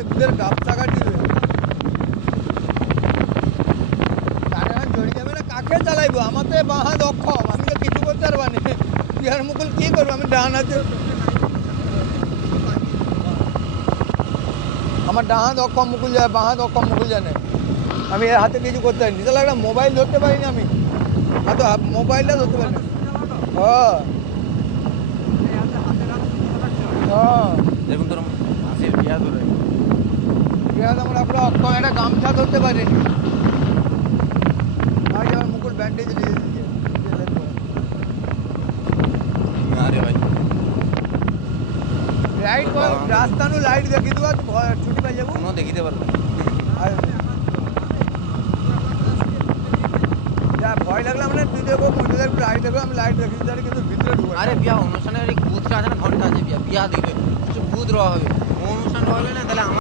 এদের গাবসা কাটি জড়ি যাবে না কাকে চালাইবো আমার তো বাঁ হাত অক্ষম আমি তো কিছু করতে পারবা না বিহার মুকুল কি করবো আমি ডান হাতে আমার ডান হাত অক্ষম মুকুল যায় বাঁ হাত অক্ষম মুকুল জানে আমি এর হাতে কিছু করতে পারিনি তাহলে একটা মোবাইল ধরতে পারিনি আমি হয়তো মোবাইলটা ধরতে পারিনি হ্যাঁ হ্যাঁ দেখুন তোর মাসির বিয়া ধরে বিহার আমরা পুরো অক্ষম একটা গামছা ধরতে পারিনি আর যেমন মুকুল ব্যান্ডেজ দিয়ে দিয়েছে আরে ভাই লাইট রাস্তানো লাইট দেখি দেবো ছুটি পাই যাবো কোনো দেখিতে পারবে আর যা ভয় লাগলে আমরা তুই দেখবো মধ্যে লাইট দেখবো আমি লাইট দেখি জানি কিন্তু ভিতরে ঢুকবো আরে বিয়া অনুষ্ঠানের এই বুথটা আছে না ঘন্টা আছে বিয়া বিয়া দেখবে কিছু বুথ রওয়া হবে অনুষ্ঠান হলে না তাহলে